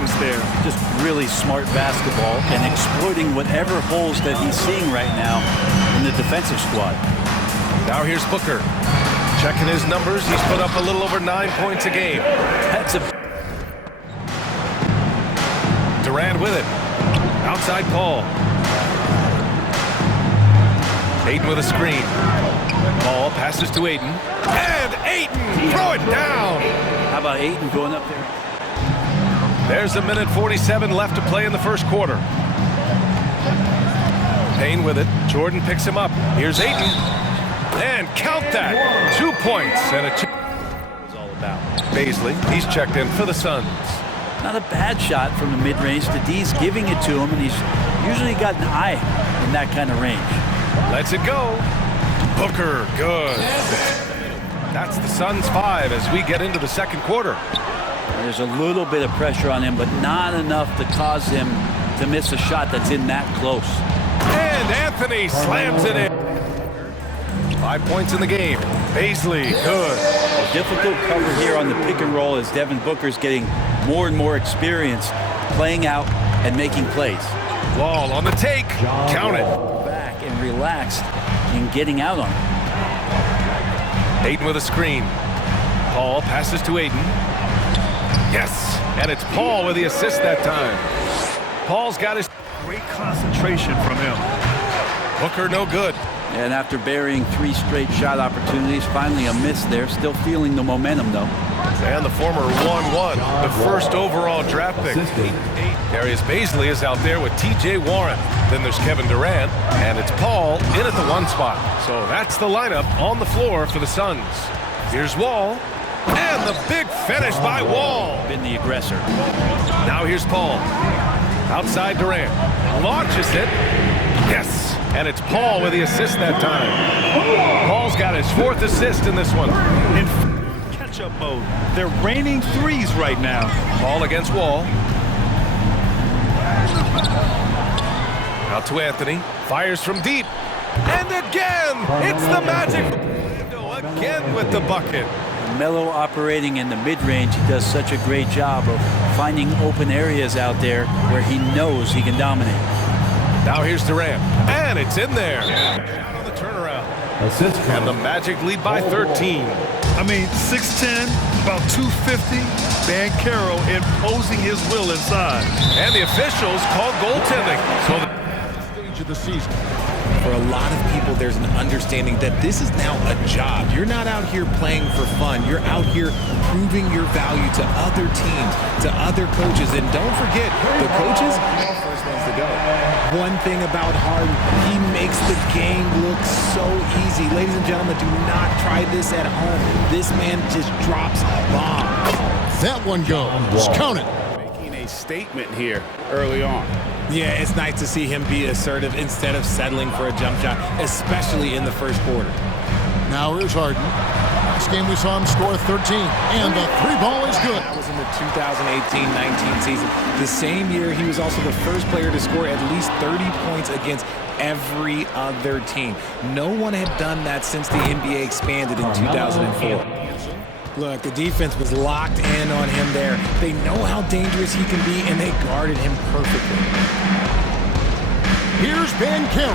Was there. Just really smart basketball and exploiting whatever holes that he's seeing right now in the defensive squad. Now here's Booker. Checking his numbers, he's put up a little over 9 points a game. That's a... Durant with it. Outside Paul. Ayton with a screen. Paul passes to Ayton. And Ayton! Throw it down! How about Ayton going up there? There's a minute 47 left to play in the first quarter. Payne with it. Jordan picks him up. Here's Ayton. And count that. 2 points and a... It's all about. Baisley, he's checked in for the Suns. Not a bad shot from the mid-range. D's giving it to him, and he's usually got an eye in that kind of range. Lets it go. Booker, good. That's the Suns 5 as we get into the second quarter. There's a little bit of pressure on him, but not enough to cause him to miss a shot that's in that close. And Anthony slams it in. 5 points in the game. Baisley, good. A difficult cover here on the pick and roll as Devin Booker's getting more and more experience playing out and making plays. Wall on the take. Count it. Back and relaxed in getting out on him. Ayton with a screen. Paul passes to Ayton. Yes, and it's Paul with the assist that time. Paul's got his... Great concentration from him. Booker no good. And after burying 3 straight shot opportunities, finally a miss there. Still feeling the momentum, though. And the former 1-1, the first overall draft pick. Darius Baisley is out there with T.J. Warren. Then there's Kevin Durant, and it's Paul in at the 1 spot. So that's the lineup on the floor for the Suns. Here's Wall, and the big finish by Wall. Been the aggressor. Now here's Paul. Outside Durant. Launches it. Yes. And it's Paul with the assist that time. Paul's got his 4th assist in this one. In catch-up mode. They're raining threes right now. Paul against Wall. Out to Anthony. Fires from deep. And again, it's the Magic. Again with the bucket. Melo operating in the mid-range. He does such a great job of finding open areas out there where he knows he can dominate. Now here's Durant, and it's in there. Out on the turnaround. Assist. And the Magic lead by 13. I mean, 6'10", about 250. Banchero imposing his will inside. And the officials call goaltending. So the Stage of the season. For a lot of people, there's an understanding that this is now a job. You're not out here playing for fun. You're out here proving your value to other teams, to other coaches. And don't forget, the coaches are the first ones to go. One thing about Harden, he makes the game look so easy. Ladies and gentlemen, do not try this at home. This man just drops bombs. That one goes. Count it. Making a statement here early on. Yeah, it's nice to see him be assertive instead of settling for a jump shot, especially in the first quarter. Now here's Harden. Last game we saw him score 13, and the 3-ball is good. That was in the 2018-19 season. The same year, he was also the first player to score at least 30 points against every other team. No one had done that since the NBA expanded in 2004. Look, the defense was locked in on him there. They know how dangerous he can be, and they guarded him perfectly. Here's Banchero.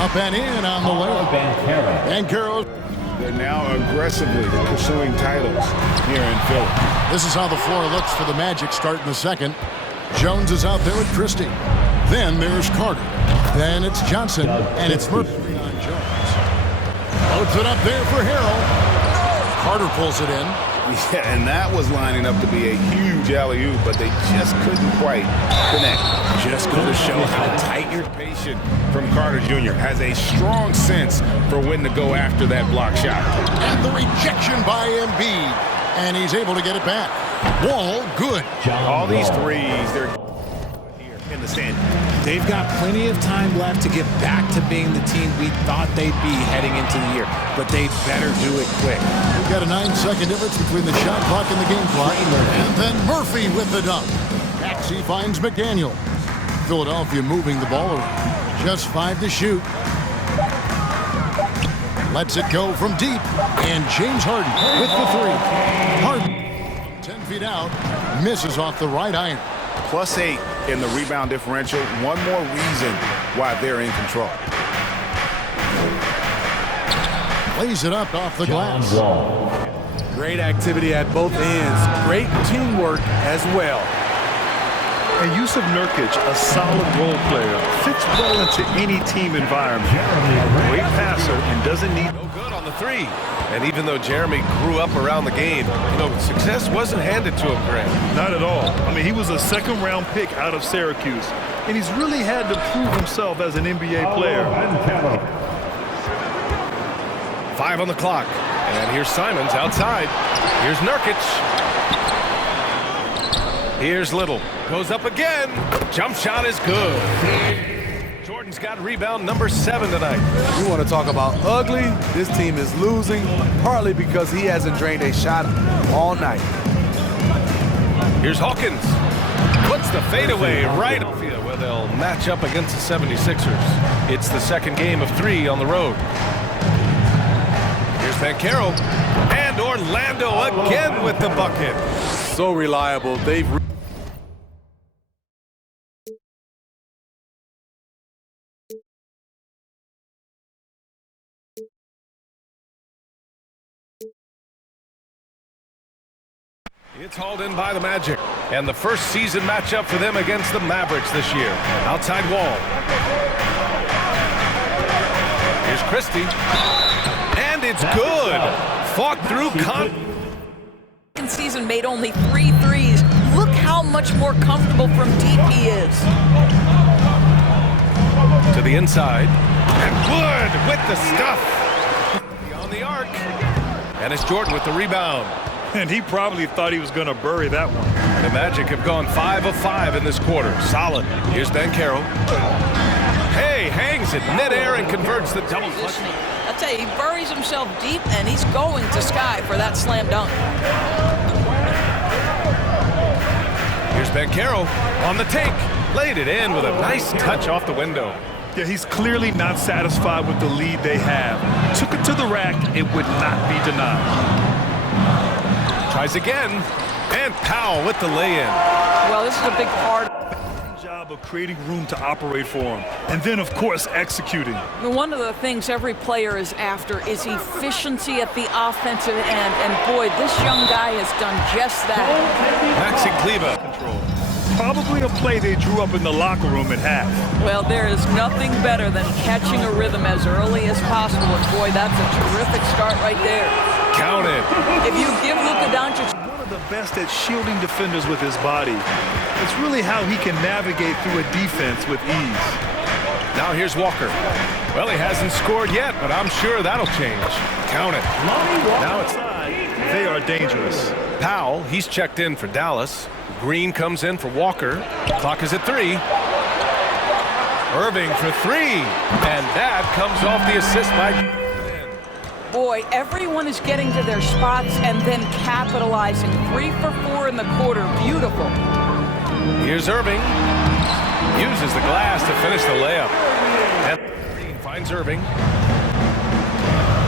Up and in on the way. Banchero. They're now aggressively pursuing titles here in Philly. This is how the floor looks for the Magic starting the second. Jones is out there with Christie. Then there's Carter. Then it's Johnson, and it's Murphy on Jones. Loads it up there for Harrell. Carter pulls it in. Yeah, and that was lining up to be a huge alley-oop, but they just couldn't quite connect. Just go to show how tight you're. Patient from Carter Jr. has a strong sense for when to go after that block shot. And the rejection by Embiid. And he's able to get it back. Wall, good. All these threes, they're here in the stand. They've got plenty of time left to get back to being the team we thought they'd be heading into the year, but they better do it quick. We've got a 9-second difference between the shot clock and the game clock. And then Murphy with the dunk. Maxey finds McDaniel. Philadelphia moving the ball around. Just 5 to shoot. Lets it go from deep. And James Harden with the 3. Harden 10 feet out. misses off the right iron. +8 in the rebound differential. One more reason why they're in control. Lays it up off the glass. Great activity at both ends. Great teamwork as well. And Jusuf Nurkic, a solid role player, fits well into any team environment. A great passer and doesn't need... No good on the three. And even though Jeremy grew up around the game, success wasn't handed to him, Grant. Not at all. I mean, he was a second-round pick out of Syracuse, and he's really had to prove himself as an NBA player. 5 on the clock. And here's Simons outside. Here's Nurkic. Here's Little. Goes up again. Jump shot is good. Jordan's got rebound number 7 tonight. You want to talk about ugly? This team is losing, partly because he hasn't drained a shot all night. Here's Hawkins. Puts the fadeaway right where they'll match up against the 76ers. It's the second game of 3 on the road. Here's Banchero. And Orlando again with the bucket. So reliable. They've... It's hauled in by the Magic. And the first season matchup for them against the Mavericks this year. Outside wall. Here's Christie. And it's good. Fought through Second season made only 3 threes. Look how much more comfortable from deep he is. To the inside. And Wood with the stuff. On the arc. And it's Jordan with the rebound. And he probably thought he was going to bury that one. The Magic have gone 5 of 5 in this quarter. Solid. Here's Banchero. Hey, hangs it midair and converts the double clutch. I tell you, he buries himself deep, and he's going to Sky for that slam dunk. Here's Banchero on the take. Laid it in with a nice touch off the window. Yeah, he's clearly not satisfied with the lead they have. Took it to the rack. It would not be denied. Tries again, and Powell with the lay-in. Well, this is a big part. Job of creating room to operate for him, and then, of course, executing. One of the things every player is after is efficiency at the offensive end, and boy, this young guy has done just that. Maxi Kleber. Probably a play they drew up in the locker room at half. Well, there is nothing better than catching a rhythm as early as possible, and boy, that's a terrific start right there. Count it. If you give Luka Doncic... One of the best at shielding defenders with his body. It's really how he can navigate through a defense with ease. Now here's Walker. Well, he hasn't scored yet, but I'm sure that'll change. Count it. Now it's... They are dangerous. Powell, he's checked in for Dallas. Green comes in for Walker. Clock is at 3. Irving for 3. And that comes off the assist by... Boy, everyone is getting to their spots and then capitalizing. 3 for 4 in the quarter. Beautiful. Here's Irving. Uses the glass to finish the layup. And Green finds Irving.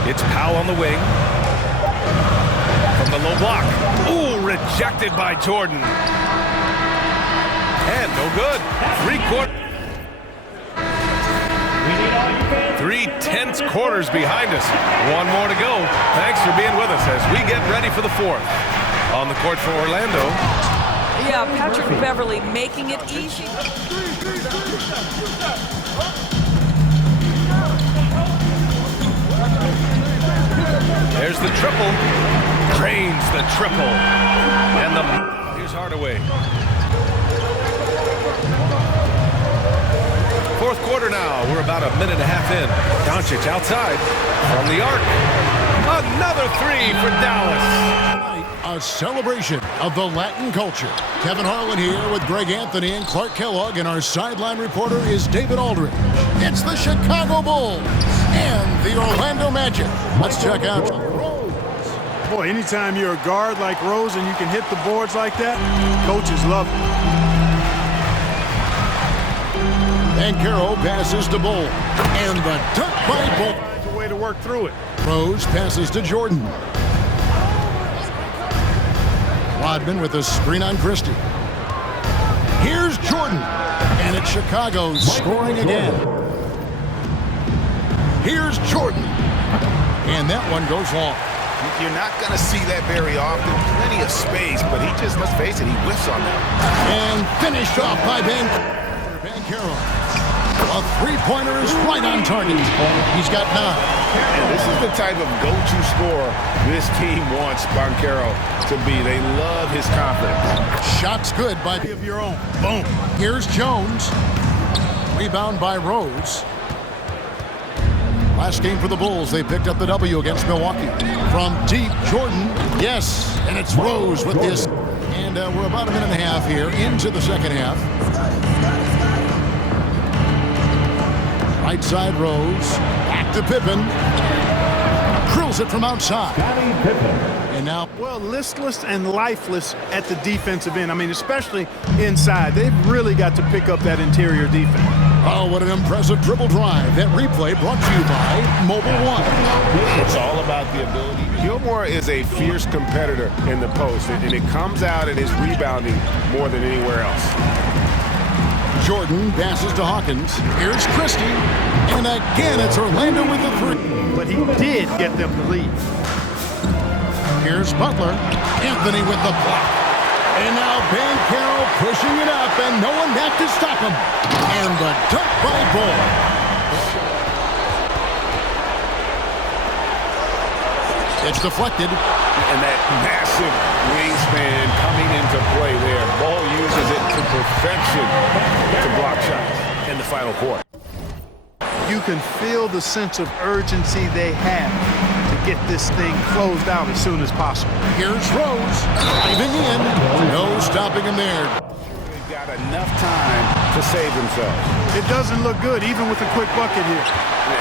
It's Powell on the wing. From the low block. Ooh, rejected by Jordan. And no good. 3 tense quarters behind us. One more to go. Thanks for being with us as we get ready for the 4th. On the court for Orlando. Yeah, Patrick Beverly making it easy. There's the triple. Drains the triple. And here's Hardaway. 4th quarter now. We're about a minute and a half in. Doncic outside from the arc. Another 3 for Dallas. A celebration of the Latin culture. Kevin Harlan here with Greg Anthony and Clark Kellogg, and our sideline reporter is David Aldridge. It's the Chicago Bulls and the Orlando Magic. Let's check out Rose. Boy, anytime you're a guard like Rose and you can hit the boards like that, coaches love it. Banchero passes to Bull, and the dunk by Bull. Finds a way to work through it. Rose passes to Jordan. Rodman with a screen on Christie. Here's Jordan. And it's Chicago scoring again. Here's Jordan. And that one goes long. You're not going to see that very often. Plenty of space, but he just, let's face it, he whiffs on that. And finished off by Banchero. A three-pointer is right on target. He's got 9. And this is the type of go-to scorer this team wants Banchero to be. They love his confidence. Shot's good by Of your own. Boom. Here's Jones. Rebound by Rose. Last game for the Bulls, they picked up the W against Milwaukee. From deep, Jordan, yes, and it's Rose with this. And we're about a minute and a half here into the second half. Right side, Rose. Back to Pippen. Drills it from outside. And now, Well, listless and lifeless at the defensive end. I mean, especially inside. They've really got to pick up that interior defense. oh, what an impressive dribble drive. That replay brought to you by Mobile One. It's all about the ability. Gilmore is a fierce competitor in the post, and it comes out in his rebounding more than anywhere else. Jordan passes to Hawkins. Here's Christie. And again, it's Orlando with the 3. But he did get them to lead. Here's Butler. Anthony with the block. And now Banchero pushing it up, and no one back to stop him. And the dunk by Ball. It's deflected. And that massive wingspan coming into play there. Ball uses it to perfection to block shots in the final quarter. You can feel the sense of urgency they have to get this thing closed out as soon as possible. Here's Rose. Diving in. No stopping him there. They've got enough time to save themselves. It doesn't look good, even with a quick bucket here.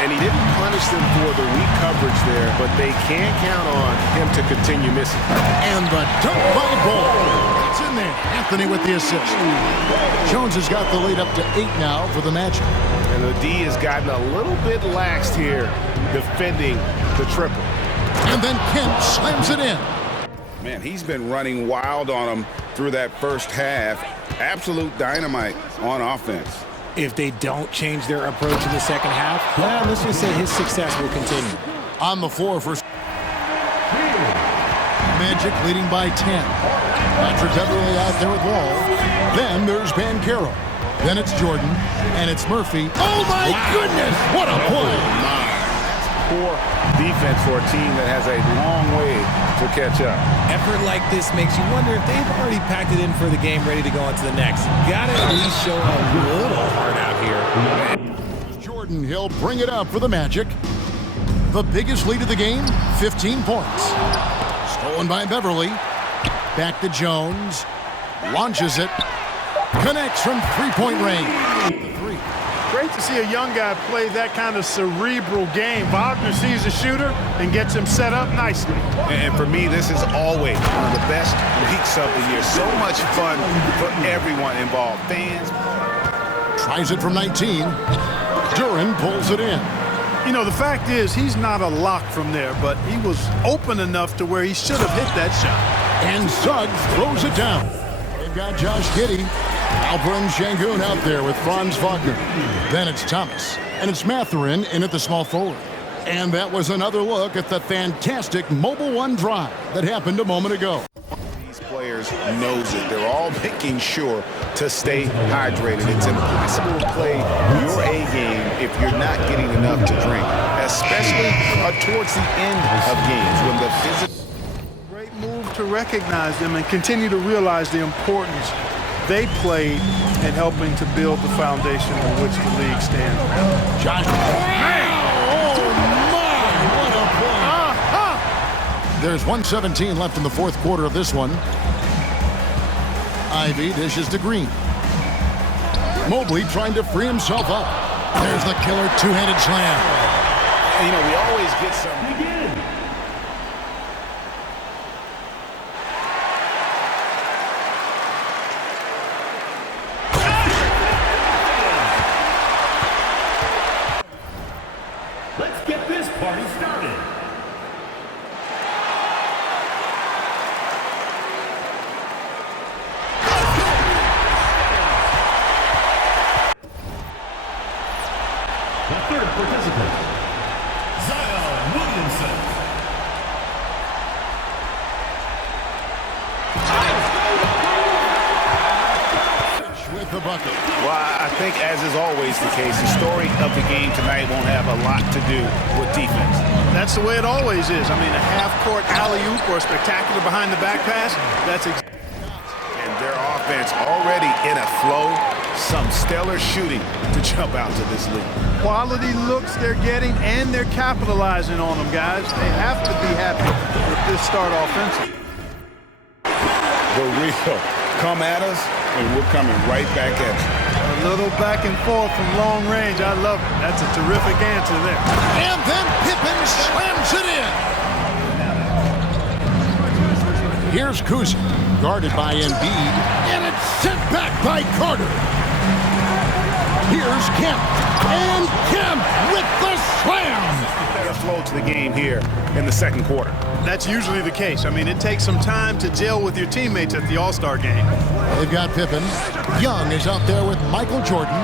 And he didn't punish them for the weak coverage there, but they can't count on him to continue missing. And the dunk by Ball. It's in there. Anthony with the assist. Jones has got the lead up to 8 now for the Magic. And the D has gotten a little bit laxed here defending the triple. And then Kemp slams it in. Man, he's been running wild on him through that first half. Absolute dynamite on offense. If they don't change their approach in the second half, well, let's just say his success will continue. On the floor for Magic leading by 10. Patrick Beverly out there with Wall. Then there's Banchero. Then it's Jordan. And it's Murphy. Oh, my goodness! What a play! Poor defense for a team that has a long way to catch up. Effort like this makes you wonder if they've already packed it in for the game, ready to go on to the next. Gotta at least show a little heart out here. Jordan, he'll bring it up for the Magic. The biggest lead of the game, 15 points. Stolen by Beverly. Back to Jones. Launches it. Connects from three-point range. Great to see a young guy play that kind of cerebral game. Wagner sees a shooter and gets him set up nicely. And for me, this is always one of the best weeks of the year. So much fun for everyone involved. Fans. Tries it from 19. Duran pulls it in. You know, the fact is he's not a lock from there, but he was open enough to where he should have hit that shot. And Suggs throws it down. They've got Josh Giddey. Alperen Sengun out there with Franz Wagner. Then it's Thomas. And it's Mathurin in at the small forward. And that was another look at the fantastic Mobile One drive that happened a moment ago. These players knows it. They're all making sure to stay hydrated. It's impossible to play your A game if you're not getting enough to drink, especially towards the end of games when the physical. Great move to recognize them and continue to realize the importance they played in helping to build the foundation on which the league stands now. Josh. Oh, my! What a play. There's 1:17 left in the fourth quarter of this one. Ivy dishes to Green. Mobley trying to free himself up. There's the killer two-handed slam. You know, we always get some. Let's get this party started. bucket. Well, I think, as is always the case, the story of the game tonight won't have a lot to do with defense. That's the way it always is. I mean, a half-court alley-oop or a spectacular behind-the-back pass, that's exactly. And their offense already in a flow, some stellar shooting to jump out to this lead. Quality looks they're getting, and they're capitalizing on them, guys. They have to be happy with this start offensively. The real come at us, and we're coming right back at you. A little back and forth from long range. I love it. That's a terrific answer there. And then Pippen slams it in. Here's Kuzma, guarded by Embiid, and it's sent back by Carter. Here's Kemp, and Kemp with the slam. Better flow to the game here in the second quarter. That's usually the case. I mean, it takes some time to gel with your teammates at the All-Star game. They've got Pippen. Young is out there with Michael Jordan,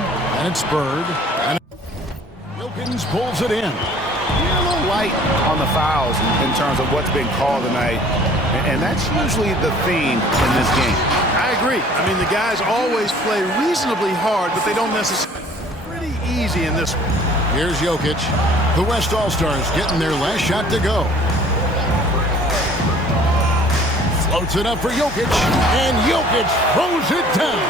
and it's Bird. And Wilkins pulls it in. A little light on the fouls in terms of what's been called tonight, and that's usually the theme in this game. I agree. I mean, the guys always play reasonably hard, but they don't necessarily. Pretty easy in this one. Here's Jokic. The West All-Stars getting their last shot to go. Floats it up for Jokic, and Jokic throws it down.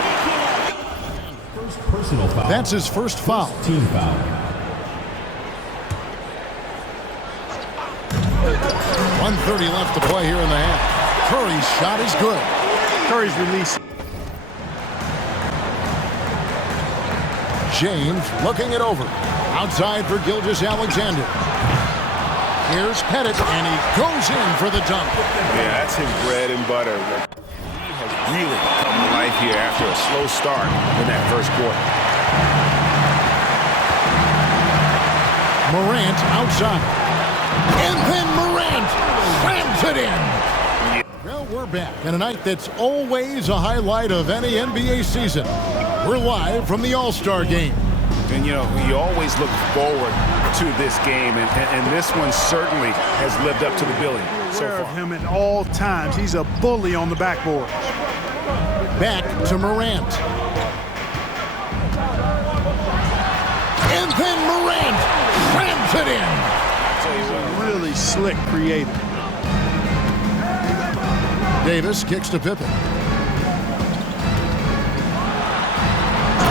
First personal foul. That's his first foul. Team foul. 1:30 left to play here in the half. Curry's shot is good. Curry's release. James looking it over. Outside for Gilgeous-Alexander. Here's Pettit, and he goes in for the dunk. Yeah, that's his bread and butter. He has really come to life here after a slow start in that first quarter. Morant outside. And then Morant slams it in. Well, we're back in a night that's always a highlight of any NBA season. We're live from the All-Star game. And, you know, you always look forward to this game, and this one certainly has lived up to the billing so Aware of far. him at all times. He's a bully on the backboard. Back to Morant. And then Morant slams it in. He's a really slick creator. Davis kicks to Pippen.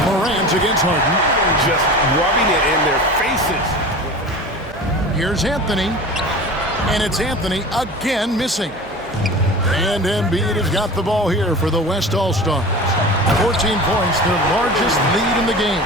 Morant against Harden. Just rubbing it in their faces. Here's Anthony. And it's Anthony again missing. And Embiid has got the ball here for the West All-Stars. 14 points, their largest lead in the game.